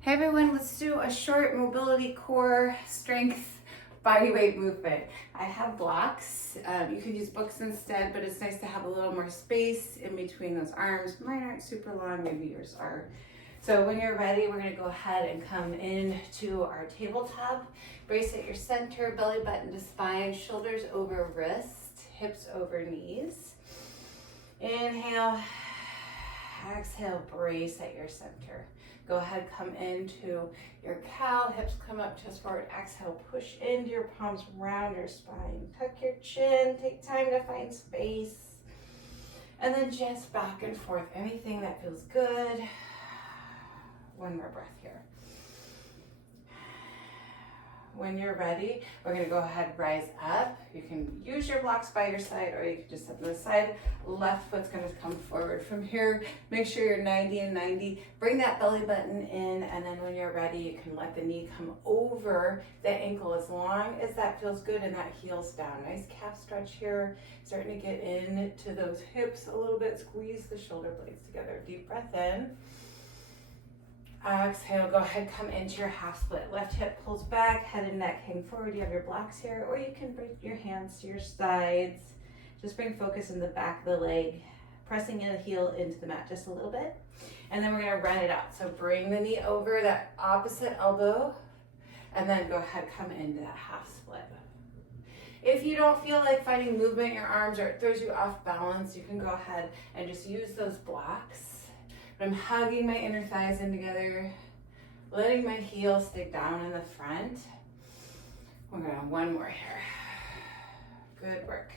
Hey everyone, let's do a short mobility core strength body weight movement. I have blocks. You could use books instead, but it's nice to have a little more space in between those arms. Mine aren't super long, maybe yours are. So when you're ready, we're gonna go ahead and come into our tabletop. Brace at your center, belly button to spine, shoulders over wrist, hips over knees. Inhale, exhale, brace at your center. Go ahead, come into your cow, hips come up, chest forward, exhale, push into your palms, round your spine, tuck your chin, take time to find space, and then just back and forth, anything that feels good. One more breath here. When you're ready, we're gonna go ahead, rise up. You can use your blocks by your side, or you can just sit to the side. Left foot's gonna come forward. From here, make sure you're 90 and 90. Bring that belly button in, and then when you're ready, you can let the knee come over the ankle as long as that feels good and that heel's down. Nice calf stretch here. Starting to get into those hips a little bit. Squeeze the shoulder blades together. Deep breath in. Exhale, go ahead, come into your half split. Left hip pulls back, head and neck hang forward. You have your blocks here, or you can bring your hands to your sides. Just bring focus in the back of the leg, pressing in the heel into the mat just a little bit. And then we're gonna run it out. So bring the knee over that opposite elbow, and then go ahead, come into that half split. If you don't feel like finding movement in your arms or it throws you off balance, you can go ahead and just use those blocks. I'm hugging my inner thighs in together, letting my heels stick down in the front. We're gonna have one more here. Good work.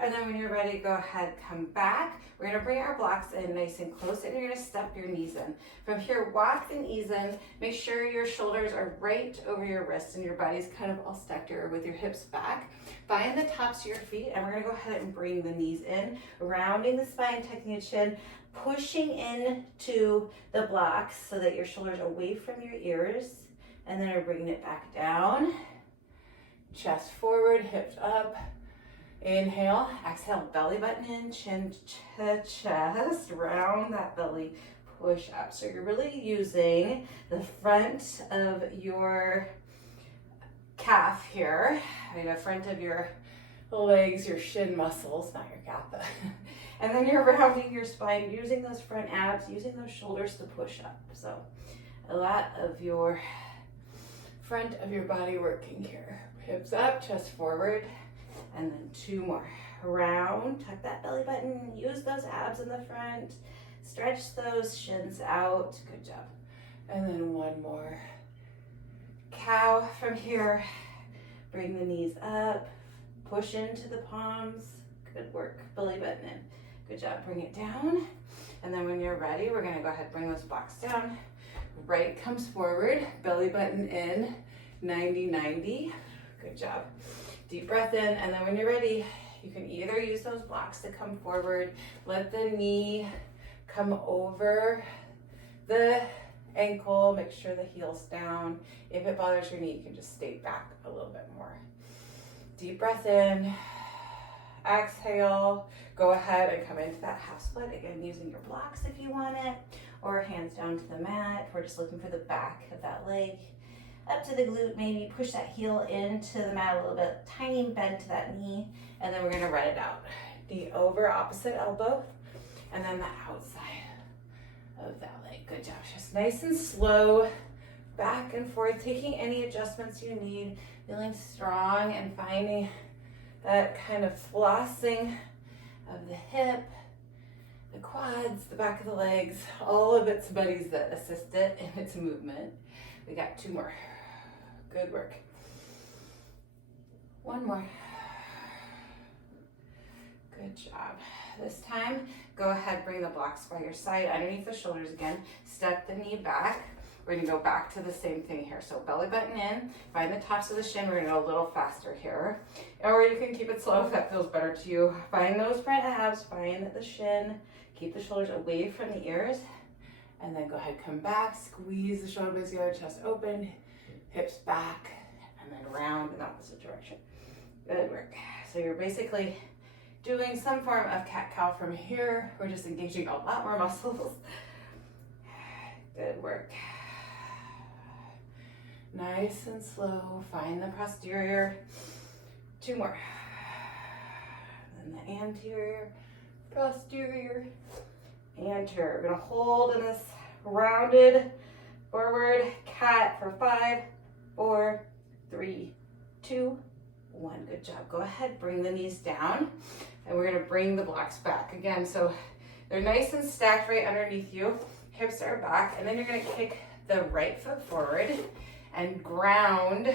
And then when you're ready, go ahead, come back. We're gonna bring our blocks in nice and close, and you're gonna step your knees in. From here, walk the knees in. Make sure your shoulders are right over your wrists and your body's kind of all stacked here with your hips back. Find the tops of your feet, and we're gonna go ahead and bring the knees in, rounding the spine, tucking the chin, pushing into the blocks so that your shoulders are away from your ears, and then we're bringing it back down. Chest forward, hips up. Inhale, exhale, belly button in, chin to chest, round that belly, push up. So you're really using the front of your calf here, the front of your legs, your shin muscles, not your calf. And then you're rounding your spine, using those front abs, using those shoulders to push up. So a lot of your front of your body working here. Hips up, chest forward. And then two more. Round, tuck that belly button, use those abs in the front, stretch those shins out. Good job. And then one more. Cow from here. Bring the knees up, push into the palms. Good work. Belly button in. Good job. Bring it down. And then when you're ready, we're going to go ahead and bring those blocks down. Right comes forward, belly button in, 90-90. Good job. Deep breath in, and then when you're ready, you can either use those blocks to come forward, let the knee come over the ankle, make sure the heel's down. If it bothers your knee, you can just stay back a little bit more. Deep breath in, exhale, go ahead and come into that half split, again using your blocks if you want it, or hands down to the mat. We're just looking for the back of that leg. Up to the glute, maybe push that heel into the mat a little bit, tiny bend to that knee, and then we're gonna run it out. Knee over opposite elbow, and then the outside of that leg. Good job, just nice and slow, back and forth, taking any adjustments you need, feeling strong and finding that kind of flossing of the hip, the quads, the back of the legs, all of its buddies that assist it in its movement. We got two more. Good work. One more. Good job. This time, go ahead, bring the blocks by your side, underneath the shoulders again. Step the knee back. We're gonna go back to the same thing here. So belly button in, find the tops of the shin. We're gonna go a little faster here. Or you can keep it slow if that feels better to you. Find those front abs, find the shin. Keep the shoulders away from the ears. And then go ahead, come back, squeeze the shoulder blades together, chest open, hips back, and then round in the opposite direction. Good work. So you're basically doing some form of cat-cow from here. We're just engaging a lot more muscles. Good work. Nice and slow. Find the posterior. 2 more. Then the anterior, posterior, anterior. We're gonna hold in this rounded forward cat for 5, 4, 3, 2, 1. Good job. Go ahead, bring the knees down, and we're gonna bring the blocks back again. So they're nice and stacked right underneath you. Hips are back, and then you're gonna kick the right foot forward and ground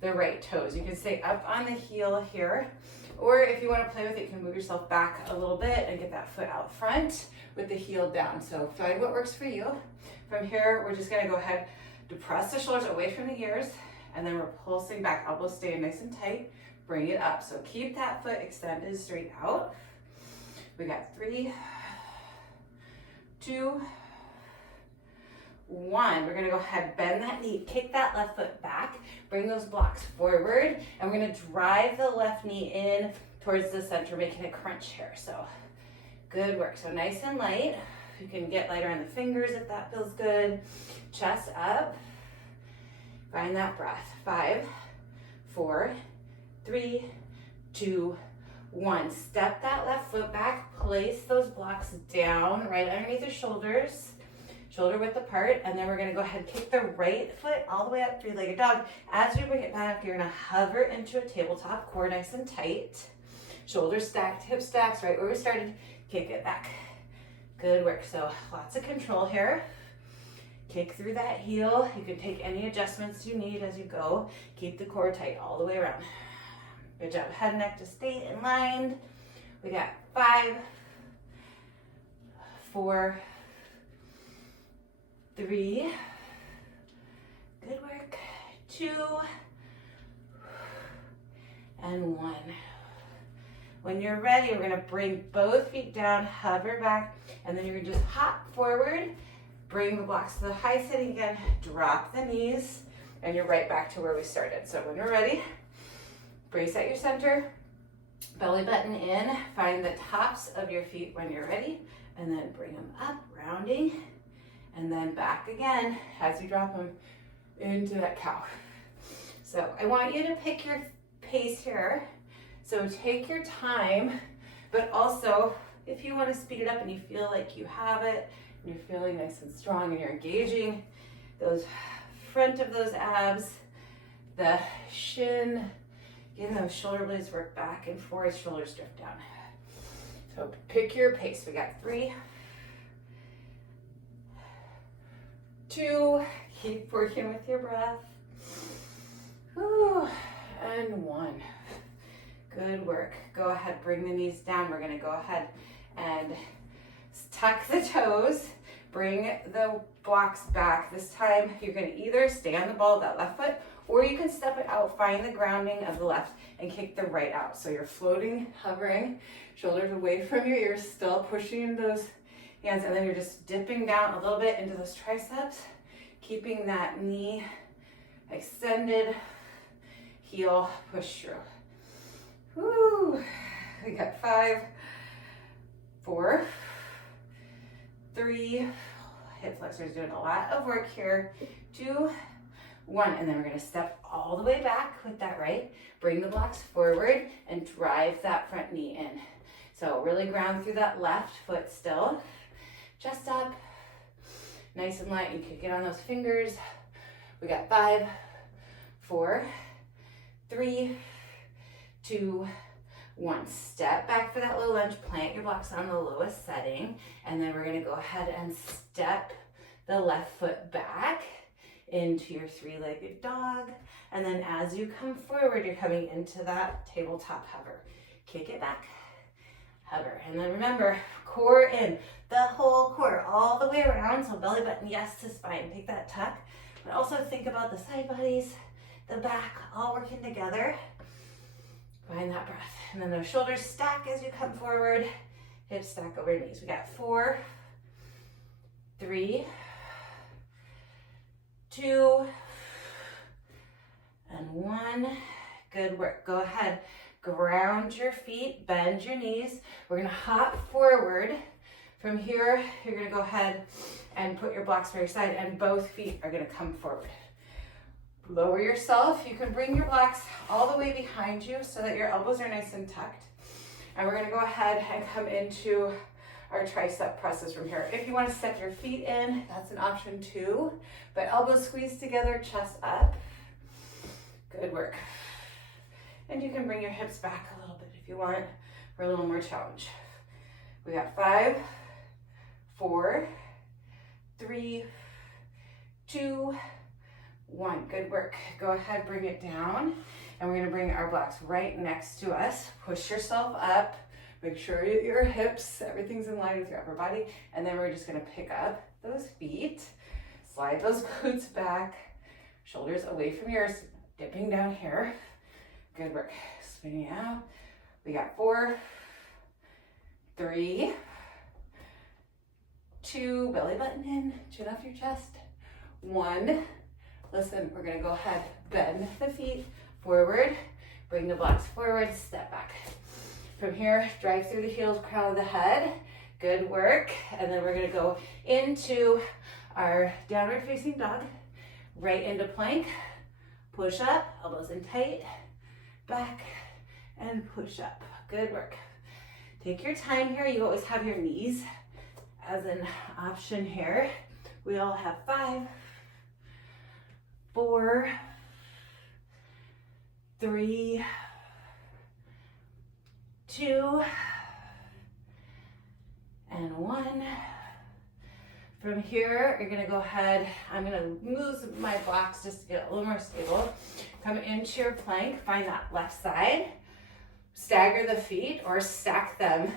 the right toes. You can stay up on the heel here, or if you want to play with it, you can move yourself back a little bit and get that foot out front with the heel down. So find what works for you. From here, we're just gonna go ahead, depress the shoulders away from the ears, and then we're pulsing back, elbows staying nice and tight. Bring it up. So keep that foot extended straight out. We got 3, 2, 1. We're gonna go ahead, bend that knee, kick that left foot back, bring those blocks forward, and we're gonna drive the left knee in towards the center, making a crunch here. So good work. So nice and light. You can get lighter on the fingers if that feels good. Chest up. Find that breath. 5, 4, 3, 2, 1. Step that left foot back. Place those blocks down right underneath the shoulders. Shoulder width apart, and then we're gonna go ahead and kick the right foot all the way up, 3-legged dog. As you bring it back, you're gonna hover into a tabletop, core nice and tight. Shoulders stacked, hips stacked, right where we started. Kick it back. Good work. So lots of control here. Kick through that heel. You can take any adjustments you need as you go. Keep the core tight all the way around. Good job. Head and neck to stay in line. We got 5, 4, 3, good work, 2, and 1. When you're ready, we're gonna bring both feet down, hover back, and then you're gonna just hop forward, bring the blocks to the high sitting again, drop the knees, and you're right back to where we started. So when you're ready, brace at your center, belly button in, find the tops of your feet when you're ready, and then bring them up, rounding, and then back again as you drop them into that cow. So I want you to pick your pace here. So take your time, but also if you want to speed it up and you feel like you have it, and you're feeling nice and strong and you're engaging those front of those abs, the shin, getting those shoulder blades work back and forth, shoulders drift down. So pick your pace. We got 3, 2, keep working with your breath. Whew, and 1. Good work. Go ahead, bring the knees down. We're gonna go ahead and tuck the toes, bring the blocks back. This time, you're gonna either stay on the ball of that left foot, or you can step it out, find the grounding of the left, and kick the right out. So you're floating, hovering, shoulders away from your ears, still pushing those hands, and then you're just dipping down a little bit into those triceps, keeping that knee extended, heel push through. Woo! We got 5, 4, 3, hip flexors doing a lot of work here, 2, 1, and then we're gonna step all the way back with that right, bring the blocks forward, and drive that front knee in. So really ground through that left foot still, chest up, nice and light. You can get on those fingers. We got 5, 4, 3, 2, 1. Step back for that low lunge, plant your blocks on the lowest setting, and then we're gonna go ahead and step the left foot back into your 3-legged dog. And then as you come forward, you're coming into that tabletop hover. Kick it back, hover. And then remember, core in, the whole core, all the way around. So belly button, yes, to spine. Take that tuck, but also think about the side bodies, the back, all working together. Find that breath. And then those shoulders stack as you come forward, hips stack over knees. We got 4, 3, 2, and 1. Good work. Go ahead, ground your feet, bend your knees. We're gonna hop forward From here, you're gonna go ahead and put your blocks by your side and both feet are gonna come forward. Lower yourself. You can bring your blocks all the way behind you so that your elbows are nice and tucked. And we're gonna go ahead and come into our tricep presses from here. If you wanna step your feet in, that's an option too. But elbows squeeze together, chest up. Good work. And you can bring your hips back a little bit if you want for a little more challenge. We got 5, 4, 3, 2, 1. Good work. Go ahead, bring it down. And we're gonna bring our blocks right next to us. Push yourself up. Make sure your hips, everything's in line with your upper body. And then we're just gonna pick up those feet. Slide those glutes back. Shoulders away from yours. Dipping down here. Good work. Spinning out. We got 4, 3, 2, belly button in, chin off your chest. 1. Listen, we're gonna go ahead, bend the feet forward, bring the blocks forward, step back. From here, drive through the heels, crown of the head. Good work. And then we're gonna go into our downward facing dog, right into plank, push up, elbows in tight, back, and push up. Good work. Take your time here. You always have your knees as an option here. We all have 5, 4, 3, 2, and 1. From here, you're gonna go ahead, I'm gonna move my blocks just to get a little more stable. Come into your plank, find that left side, stagger the feet or stack them,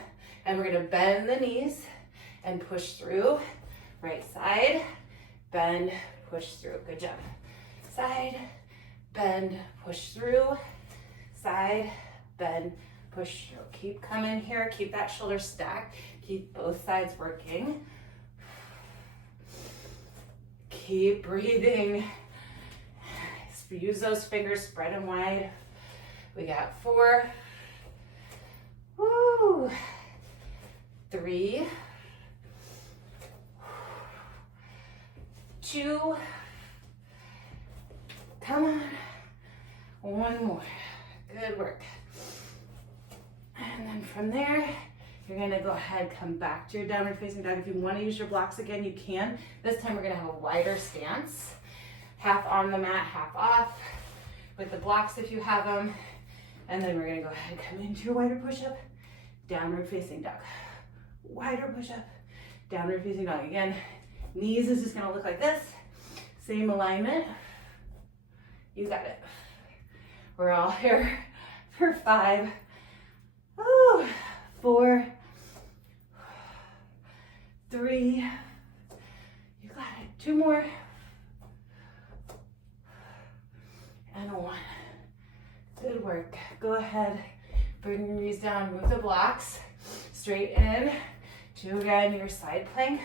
and we're gonna bend the knees and push through. Right side, bend, push through. Good job. Side, bend, push through. Side, bend, push through. Keep coming here, keep that shoulder stacked, keep both sides working. Keep breathing. Use those fingers, spread them wide. We got 4, 3, 2, come on, 1 more. Good work. And then from there, you're gonna go ahead, come back to your downward facing dog. If you wanna use your blocks again, you can. This time we're gonna have a wider stance. Half on the mat, half off. With the blocks if you have them. And then we're gonna go ahead, come into your wider push-up, downward facing dog. Wider push-up, downward facing dog. Again, knees is just gonna look like this. Same alignment. You got it. We're all here for 5, 4, 3, you got it. 2 more, and 1. Good work. Go ahead, bring your knees down, move the blocks straight in to, again, your side plank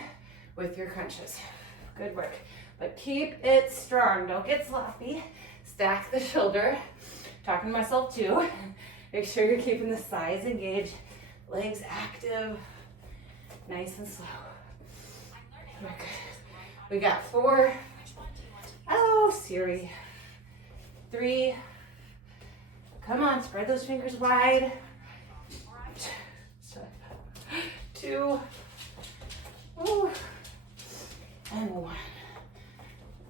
with your crunches. Good work. But keep it strong. Don't get sloppy. Stack the shoulder. Talking to myself too. Make sure you're keeping the sides engaged, legs active, nice and slow. Okay. We got 4. Oh, Siri. 3. Come on, spread those fingers wide. 2. Ooh. And 1.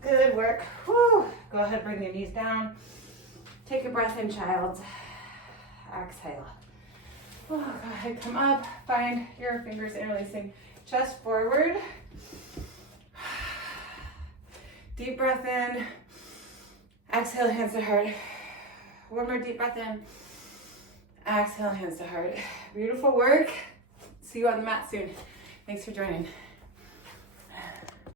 Good work. Woo. Go ahead, bring your knees down. Take a breath in, child. Exhale. Go ahead, come up. Find your fingers interlacing. Chest forward. Deep breath in. Exhale, hands to heart. 1 more deep breath in. Exhale, hands to heart. Beautiful work. See you on the mat soon. Thanks for joining.